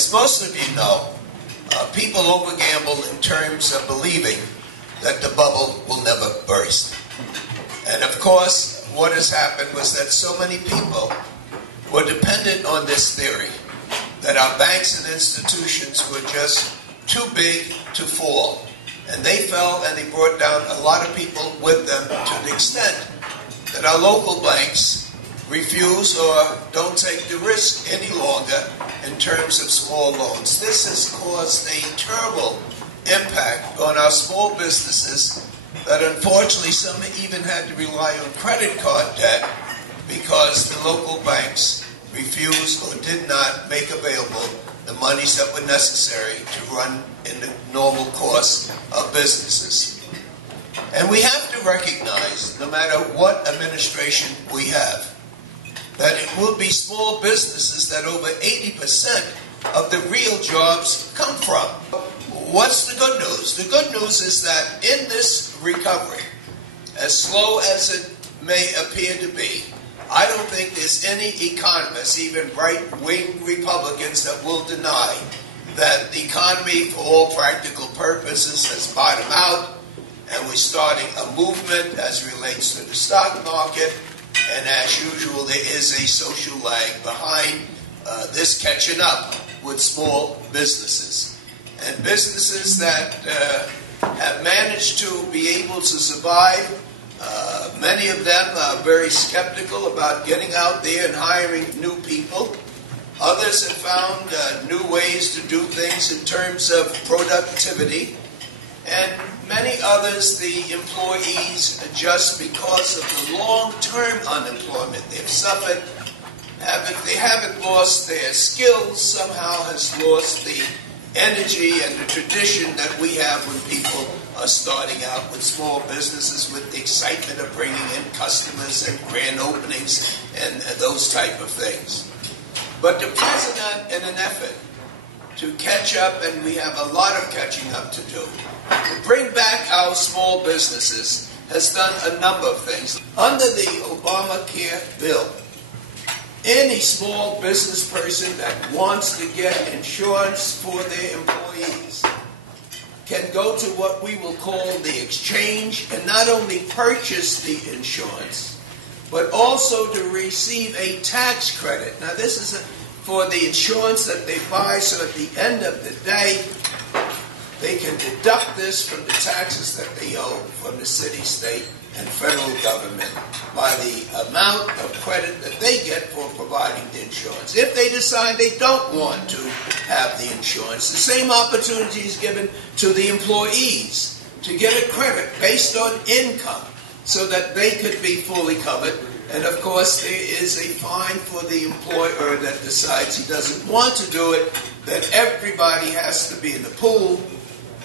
As most of you know, people over-gamble in terms of believing that the bubble will never burst. And of course, what has happened was that so many people were dependent on this theory that our banks and institutions were just too big to fall. And they fell and they brought down a lot of people with them to the extent that our local banks refuse or don't take the risk any longer in terms of small loans. This has caused a terrible impact on our small businesses that unfortunately some even had to rely on credit card debt because the local banks refused or did not make available the monies that were necessary to run in the normal course of businesses. And we have to recognize, no matter what administration we have, that it will be small businesses that over 80% of the real jobs come from. What's the good news? The good news is that in this recovery, as slow as it may appear to be, I don't think there's any economist, even right-wing Republicans, that will deny that the economy, for all practical purposes, has bottomed out, and we're starting a movement as relates to the stock market, and as usual, there is a social lag behind this catching up with small businesses. And businesses that have managed to be able to survive, many of them are very skeptical about getting out there and hiring new people. Others have found new ways to do things in terms of productivity. And many others, the employees, just because of the long-term unemployment they've suffered, they haven't lost their skills, somehow has lost the energy and the tradition that we have when people are starting out with small businesses with the excitement of bringing in customers and grand openings and those type of things. But the president, in an effort to catch up, and we have a lot of catching up to do, to bring back our small businesses, has done a number of things. Under the Obamacare bill, any small business person that wants to get insurance for their employees can go to what we will call the exchange and not only purchase the insurance, but also to receive a tax credit. Now this is for the insurance that they buy, so at the end of the day, they can deduct this from the taxes that they owe from the city, state, and federal government by the amount of credit that they get for providing the insurance. If they decide they don't want to have the insurance, the same opportunity is given to the employees to get a credit based on income so that they could be fully covered. And of course, there is a fine for the employer that decides he doesn't want to do it, that everybody has to be in the pool.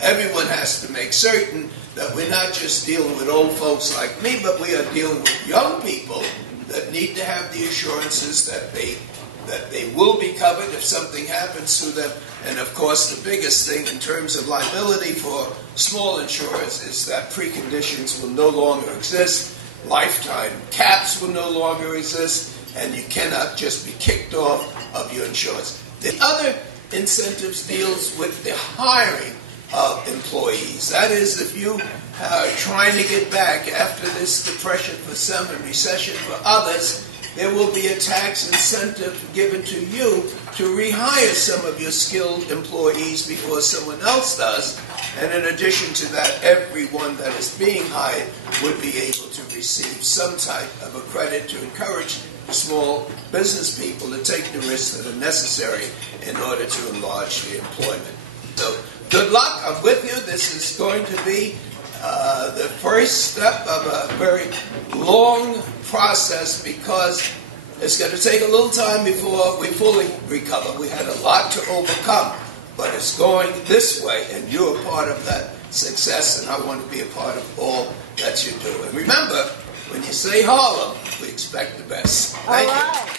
Everyone has to make certain that we're not just dealing with old folks like me, but we are dealing with young people that need to have the assurances that they will be covered if something happens to them. And of course, the biggest thing in terms of liability for small insurers is that preconditions will no longer exist, lifetime caps will no longer exist, and you cannot just be kicked off of your insurance. The other incentives deals with the hiring of employees. That is, if you are trying to get back after this depression for some and recession for others, there will be a tax incentive given to you to rehire some of your skilled employees before someone else does. And in addition to that, everyone that is being hired would be able to receive some type of a credit to encourage small business people to take the risks that are necessary in order to enlarge their employment. So, good luck. I'm with you. This is going to be the first step of a very long process because it's going to take a little time before we fully recover. We had a lot to overcome, but it's going this way, and you're a part of that success, and I want to be a part of all that you do. And remember, when you say Harlem, we expect the best. Thank you.